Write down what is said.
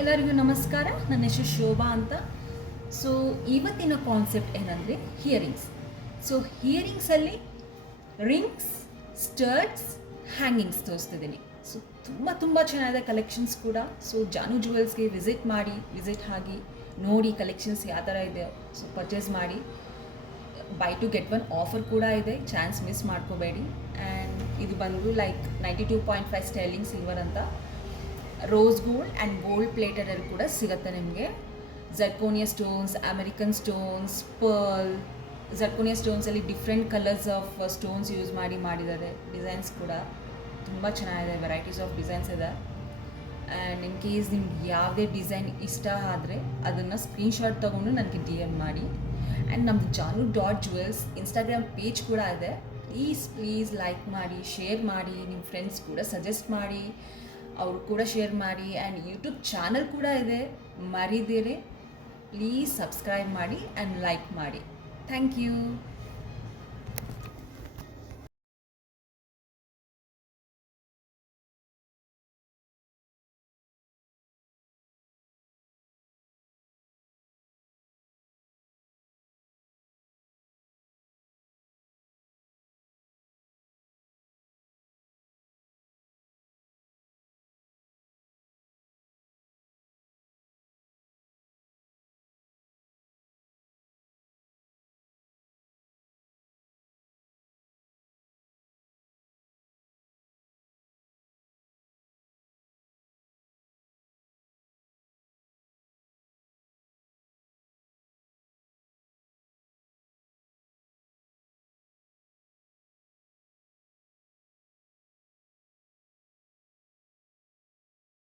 ಎಲ್ಲರಿಗೂ ನಮಸ್ಕಾರ. ನನ್ನ ಹೆಸರು ಶೋಭಾ ಅಂತ. ಸೊ ಇವತ್ತಿನ ಕಾನ್ಸೆಪ್ಟ್ ಏನಂದರೆ ಹಿಯರಿಂಗ್ಸ್. ಸೊ ಹಿಯರಿಂಗ್ಸಲ್ಲಿ ರಿಂಗ್ಸ್, ಸ್ಟರ್ಟ್ಸ್, ಹ್ಯಾಂಗಿಂಗ್ಸ್ ತೋರಿಸ್ತಿದ್ದೀನಿ. ಸೊ ತುಂಬ ಚೆನ್ನಾಗಿದೆ ಕಲೆಕ್ಷನ್ಸ್ ಕೂಡ. ಸೊ ಜಾನು ಜುವೆಲ್ಸ್ಗೆ ವಿಸಿಟ್ ಆಗಿ ನೋಡಿ ಕಲೆಕ್ಷನ್ಸ್ ಯಾವ ಥರ ಇದೆ. ಸೊ ಪರ್ಚೇಸ್ ಮಾಡಿ. Buy two get one offer ಕೂಡ ಇದೆ, ಚಾನ್ಸ್ ಮಿಸ್ ಮಾಡ್ಕೋಬೇಡಿ. ಆ್ಯಂಡ್ ಇದು ಬಂದು ಲೈಕ್ 92.5 ಸ್ಟೈಲಿಂಗ್ ಸಿಲ್ವರ್ ಅಂತ. ರೋಸ್ ಗೋಲ್ಡ್ ಆ್ಯಂಡ್ ಗೋಲ್ಡ್ ಪ್ಲೇಟರಲ್ಲಿ ಕೂಡ ಸಿಗುತ್ತೆ ನಿಮಗೆ. Zirconia stones, American stones, pearl. Zirconia ಸ್ಟೋನ್ಸಲ್ಲಿ different colours of stones use ಮಾಡಿದ್ದಾರೆ. ಡಿಸೈನ್ಸ್ ಕೂಡ ತುಂಬ ಚೆನ್ನಾಗಿದೆ, ವೆರೈಟೀಸ್ ಆಫ್ ಡಿಸೈನ್ಸ್ ಇದೆ. ಆ್ಯಂಡ್ ಇನ್ ಕೇಸ್ ನಿಮ್ಗೆ ಯಾವುದೇ ಡಿಸೈನ್ ಇಷ್ಟ ಆದರೆ ಅದನ್ನು ಸ್ಕ್ರೀನ್ಶಾಟ್ ತೊಗೊಂಡು ನನಗೆ DM ಮಾಡಿ. ಆ್ಯಂಡ್ ನಮ್ಮದು janu.jewels ಇನ್ಸ್ಟಾಗ್ರಾಮ್ ಪೇಜ್ ಕೂಡ ಇದೆ. ಪ್ಲೀಸ್ ಲೈಕ್ ಮಾಡಿ, ಶೇರ್ ಮಾಡಿ, ನಿಮ್ಮ ಫ್ರೆಂಡ್ಸ್ ಕೂಡ ಸಜೆಸ್ಟ್ ಮಾಡಿ, ಅವರು ಕೂಡ ಶೇರ್ ಮಾಡಿ. ಆ್ಯಂಡ್ ಯೂಟ್ಯೂಬ್ ಚಾನಲ್ ಕೂಡ ಇದೆ, ಮರಿದಿರಿ. ಪ್ಲೀಸ್ ಸಬ್ಸ್ಕ್ರೈಬ್ ಮಾಡಿ ಆ್ಯಂಡ್ ಲೈಕ್ ಮಾಡಿ. Thank you.